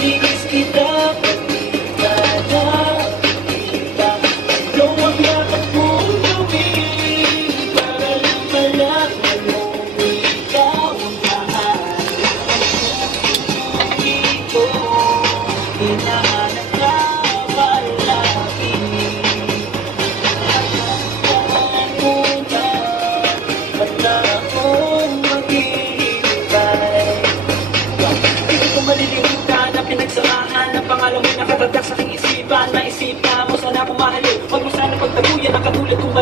Namimiss kita, pag-ibig na kita. Ikaw ang dapat mong gawin para lang malaman mong ikaw ang mahal. Ito, hinahanap ka palagi. At muna, ba't na akong maghihintay? Hindi ko malilimutan na pinagsamahan ng pangalan mo'y nakatatak sa aking isipan. Naisipan mo sana akong mahalin, huwag mo sana pagtaguyan ang katulad kong